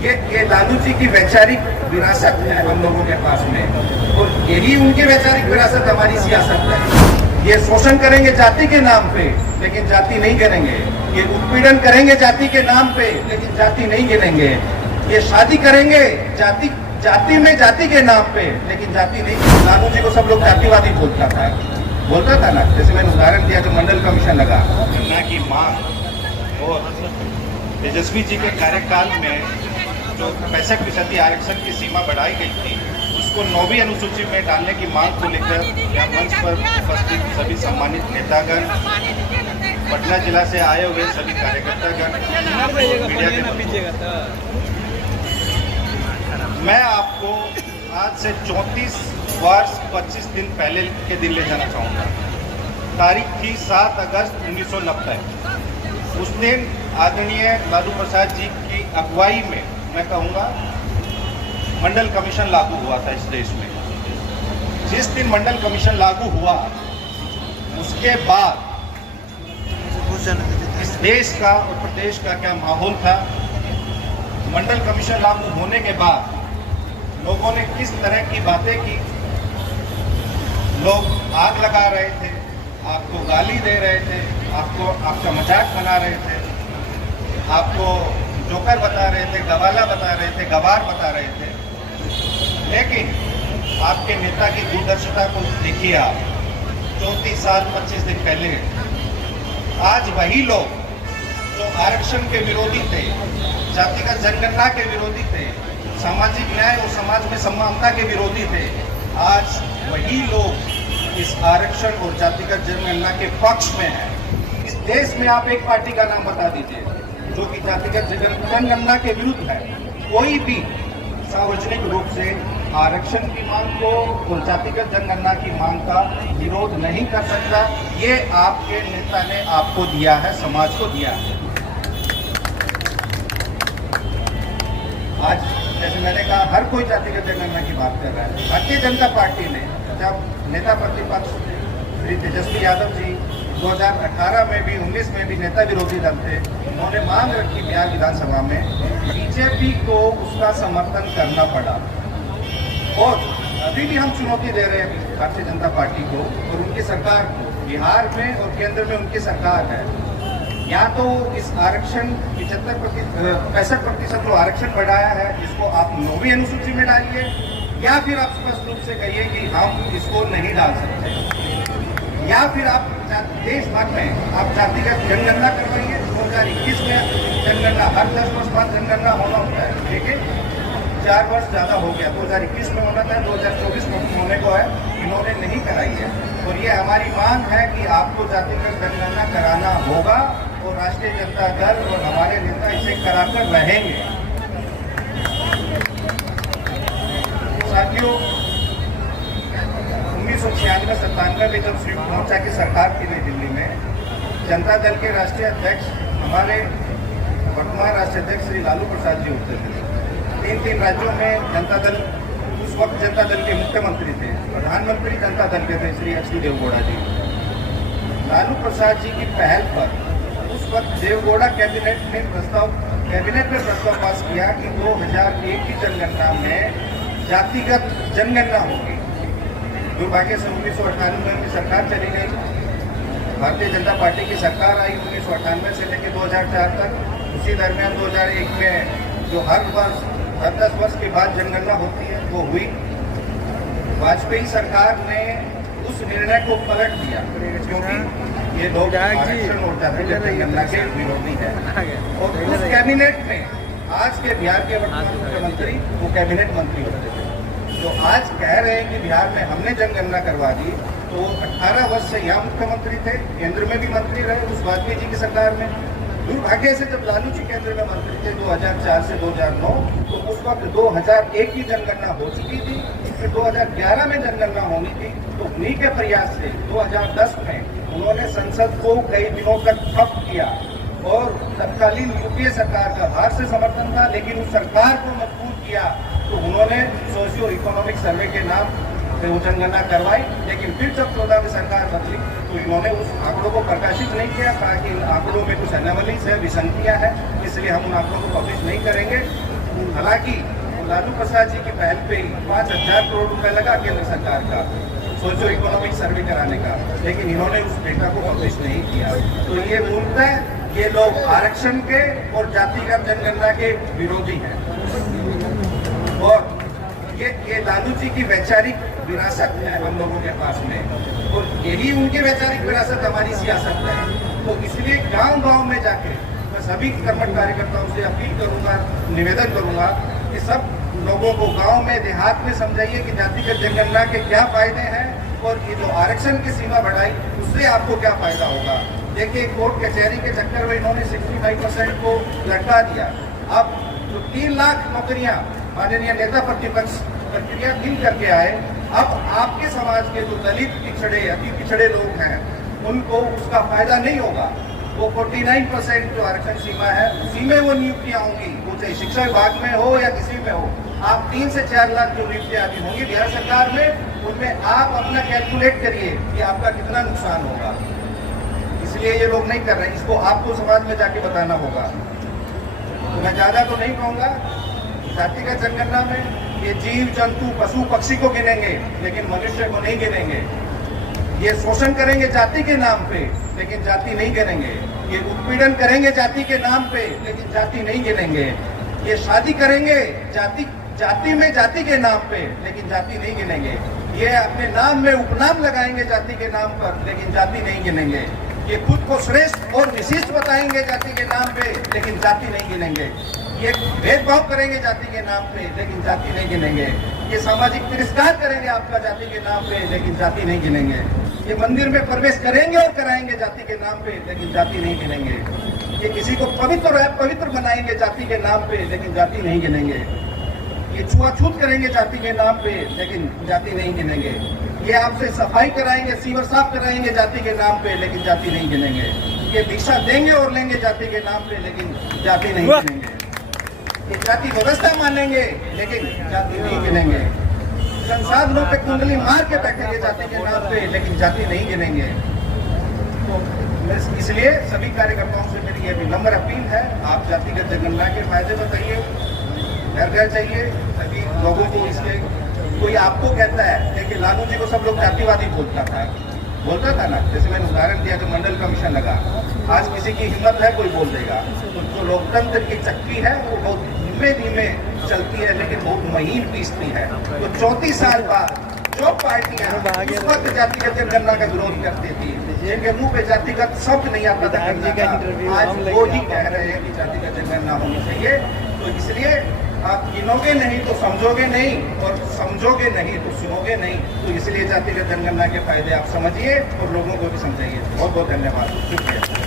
ये लालू जी की वैचारिक विरासत है हम लोगों के पास में, और यही उनकी वैचारिक विरासत हमारी सियासत है। ये शोषण करेंगे जाति के नाम पे, लेकिन जाति नहीं गिनेंगे। ये उत्पीड़न करेंगे जाति के नाम पे, लेकिन जाति नहीं गिनेंगे। ये शादी करेंगे जाति में जाति के नाम पे, लेकिन जाति नहीं। लालू जी को सब लोग जातिवादी बोलता था ना। जैसे मैंने उदाहरण दिया जो मंडल कमीशन लगा, गन्ना की मांग और तेजस्वी जी के कार्यकाल में जो 65% आरक्षण की सीमा बढ़ाई गई थी, उसको 9वीं अनुसूची में डालने की मांग को लेकर यहाँ मंच पर उपस्थित सभी सम्मानित नेतागण, पटना जिला से आए हुए सभी कार्यकर्तागण, मीडिया के, मैं आपको आज से 34 वर्ष 25 दिन पहले के दिन ले जाना चाहूँगा। तारीख थी 7 अगस्त 1990। उस दिन आदरणीय लालू प्रसाद जी की अगुवाई में, मैं कहूँगा, मंडल कमीशन लागू हुआ था इस देश में। जिस दिन मंडल कमीशन लागू हुआ, उसके बाद इस देश का और प्रदेश का क्या माहौल था। मंडल कमीशन लागू होने के बाद लोगों ने किस तरह की बातें की। लोग आग लगा रहे थे, आपको गाली दे रहे थे, आपका मजाक बना रहे थे, आपको जोकर बता रहे थे, गवाला बता रहे थे, गवार बता रहे थे। लेकिन आपके नेता की दूरदर्शिता को देखिए आप, 34 साल 25 दिन पहले आज वही लोग जो आरक्षण के विरोधी थे, जातिगत जनगणना के विरोधी थे, सामाजिक न्याय और समाज में समानता के विरोधी थे, आज वही लोग इस आरक्षण और जातिगत जनगणना के पक्ष में हैं। इस देश में आप एक पार्टी का नाम बता दीजिए जो कि जातिगत जनगणना के विरुद्ध है। कोई भी सार्वजनिक रूप से आरक्षण की मांग को और जातिगत जनगणना की मांग का विरोध नहीं कर सकता। ये आपके नेता ने आपको दिया है, समाज को दिया है। आज जैसे मैंने कहा, हर कोई जातिगत जनगणना की बात कर रहा है। भारतीय जनता पार्टी ने जब नेता प्रतिपक्ष श्री तेजस्वी यादव जी 2018 में भी 19 में भी नेता विरोधी दल थे, उन्होंने मांग रखी बिहार विधानसभा में, बीजेपी को उसका समर्थन करना पड़ा। और अभी भी हम चुनौती दे रहे हैं भारतीय जनता पार्टी को और उनकी सरकार को। बिहार में और केंद्र में उनकी सरकार है, या तो इस आरक्षण 65% जो आरक्षण बढ़ाया है, इसको आप 9वीं अनुसूची में डालिए, या फिर आप स्पष्ट रूप से कहिए कि हम इसको नहीं डाल सकते, या फिर आप देश भर में आप जातिगत जनगणना करवाइए। 2021 में जनगणना, हर 10 वर्ष बाद जनगणना होना होता है, लेकिन 4 वर्ष ज़्यादा हो गया। 2021 में होना था, 2024 में होने को है, इन्होंने नहीं कराई है। और ये हमारी मांग है कि आपको जातिगत जनगणना कराना होगा और राष्ट्रीय जनता दल और हमारे नेता इसे कराकर रहेंगे। साथियों, 1996-97 में जब संयुक्त मोर्चा की सरकार थी नई दिल्ली में, जनता दल के राष्ट्रीय अध्यक्ष, हमारे वर्तमान राष्ट्रीय अध्यक्ष श्री लालू प्रसाद जी होते थे। 3 राज्यों में जनता दल, उस वक्त जनता दल के मुख्यमंत्री थे, प्रधानमंत्री जनता दल के थे श्री एच डी देवगौड़ा जी। लालू प्रसाद जी की पहल पर उस वक्त देवगौड़ा कैबिनेट में प्रस्ताव पास किया कि 2001 की जनगणना में जातिगत जनगणना होगी। दुर्भाग्य से 1998 में सरकार चली गई, भारतीय जनता पार्टी की सरकार आई 1998 से लेकर 2004 तक। उसी दरमियान 2001 में जो हर 10 वर्ष के बाद जनगणना होती है वो हुई। वाजपेयी सरकार ने उस निर्णय को पलट दिया क्योंकि ये लोग आरक्षण और जातिगत जनगणना के विरोधी है। और उस कैबिनेट में आज के बिहार के मुख्यमंत्री वो कैबिनेट मंत्री होते थे, जो आज कह रहे हैं कि बिहार में हमने जनगणना करवा दी। तो 18 वर्ष से यहाँ मुख्यमंत्री थे, केंद्र में भी मंत्री रहे उस वाजपेयी जी की सरकार में। दुर्भाग्य से जब लालू जी केंद्र में मंत्री थे 2004 से 2009, तो उस वक्त 2001 की जनगणना हो चुकी थी, फिर 2011 में जनगणना होनी थी। तो उन्हीं के प्रयास से 2010 में उन्होंने संसद को कई दिनों तक ठप किया और तत्कालीन यूपीए सरकार का बाहर से समर्थन था, लेकिन उस सरकार को मजबूर किया। तो उन्होंने सोशियो इकोनॉमिक सर्वे के नाम से वो जनगणना करवाई। लेकिन फिर जब 14 में सरकार बदली तो इन्होंने उस आंकड़ों को प्रकाशित नहीं किया, कहा कि इन आंकड़ों में कुछ एनोमलीज है, विसंगतियां हैं, इसलिए हम उन आंकड़ों को पब्लिश नहीं करेंगे। हालांकि लालू प्रसाद जी की पहल पे ही 5,000 करोड़ रुपए लगा केंद्र सरकार का सोशो इकोनॉमिक सर्वे कराने का, लेकिन इन्होंने उस डेटा को पब्लिश नहीं किया। तो ये मूलतः ये लोग आरक्षण के और जातिगत जनगणना के विरोधी हैं। और ये लालू जी की वैचारिक विरासत है हम लोगों के पास में, और यही उनकी वैचारिक विरासत हमारी सियासत है। तो इसलिए गांव-गांव में जाके मैं सभी कर्मठ कार्यकर्ताओं से अपील करूंगा, निवेदन करूंगा कि सब लोगों को गांव में, देहात में समझाइए कि जातिगत जनगणना के क्या फायदे हैं, और ये जो आरक्षण की सीमा बढ़ाई उससे आपको क्या फायदा होगा। देखिए, कोर्ट कचहरी के चक्कर में इन्होंने 65% को लटका दिया। अब जो 3 लाख नौकरियां माननीय नेता प्रतिपक्ष प्रक्रिया गिन करके आए, अब आपके समाज के जो दलित, पिछड़े, अति पिछड़े लोग हैं उनको उसका फायदा नहीं होगा। वो 49% जो आरक्षण सीमा है उसी में वो नियुक्तियां होंगी, वो चाहे शिक्षा विभाग में हो या किसी में हो। आप 3 से 4 लाख जो नियुक्तियां अभी होंगी बिहार सरकार में, उनमें आप अपना कैलकुलेट करिए कि आपका कितना नुकसान होगा। इसलिए ये लोग नहीं कर रहे, इसको आपको समाज में जाके बताना होगा। तो मैं ज्यादा तो नहीं कहूंगा। जातिगत जनगणना में ये जीव जंतु पशु पक्षी को गिनेंगे लेकिन मनुष्य को नहीं गिनेंगे। ये शोषण करेंगे जाति के नाम पे लेकिन जाति नहीं गिनेंगे। ये उत्पीड़न करेंगे जाति के नाम पे लेकिन जाति नहीं गिनेंगे। ये शादी करेंगे जाति में जाति के नाम पे लेकिन जाति नहीं गिनेंगे। ये अपने नाम में उपनाम लगाएंगे जाति के नाम पर लेकिन जाति नहीं गिनेंगे। ये खुद को श्रेष्ठ और विशिष्ट बताएंगे जाति के नाम पे लेकिन जाति नहीं गिनेंगे। ये भेदभाव करेंगे जाति के नाम पे लेकिन जाति नहीं गिनेंगे। ये सामाजिक तिरस्कार करेंगे आपका जाति के नाम पे लेकिन जाति नहीं गिनेंगे। ये मंदिर में प्रवेश करेंगे और कराएंगे जाति के नाम पे लेकिन जाति नहीं गिनेंगे। ये किसी को पवित्र बनाएंगे जाति के नाम पे लेकिन जाति नहीं गिनेंगे। ये छुआछूत करेंगे जाति के नाम पे लेकिन जाति नहीं गिनेंगे। ये आपसे सफाई कराएंगे, सीवर साफ कराएंगे जाति के नाम पे लेकिन जाति नहीं गिनेंगे। ये भिक्षा देंगे और लेंगे जाति के नाम पे लेकिन जाति नहीं गिनेंगे। ये जाति व्यवस्था मानेंगे लेकिन जाति नहीं गिनेंगे। संसाधनों पे कुंडली मार के बैठेंगे जाति के नाम पे लेकिन जाति नहीं गिनेंगे। तो इसलिए सभी कार्यकर्ताओं से मेरी ये विनम्र अपील है, आप जातिगत जनगणना के फायदे बताइए, घर चाहिए सभी लोगों को। इसके कोई आपको कहता है, देखिए लालू जी को सब लोग जातिवादी बोलता था ना, जैसे मैंने उदाहरण दिया जो मंडल कमीशन लगा। आज किसी की हिम्मत है कोई बोल देगा। तो जो लोकतंत्र की चक्की है वो बहुत धीमे धीमे चलती है लेकिन बहुत महीन पीसती है। तो 34 साल बाद जो पार्टियां उस वक्त जातिगत जनगणना का विरोध करती थी, जिनके मुंह पे जातिगत शब्द नहीं आता था, आज वो ही कह रहे हैं कि जातिगत जनगणना होनी चाहिए। तो इसलिए आप गिनोगे नहीं तो समझोगे नहीं, और समझोगे नहीं तो सुनोगे नहीं। तो इसलिए जातिगत जनगणना के फायदे आप समझिए और लोगों को भी समझाइए। बहुत बहुत धन्यवाद, शुक्रिया।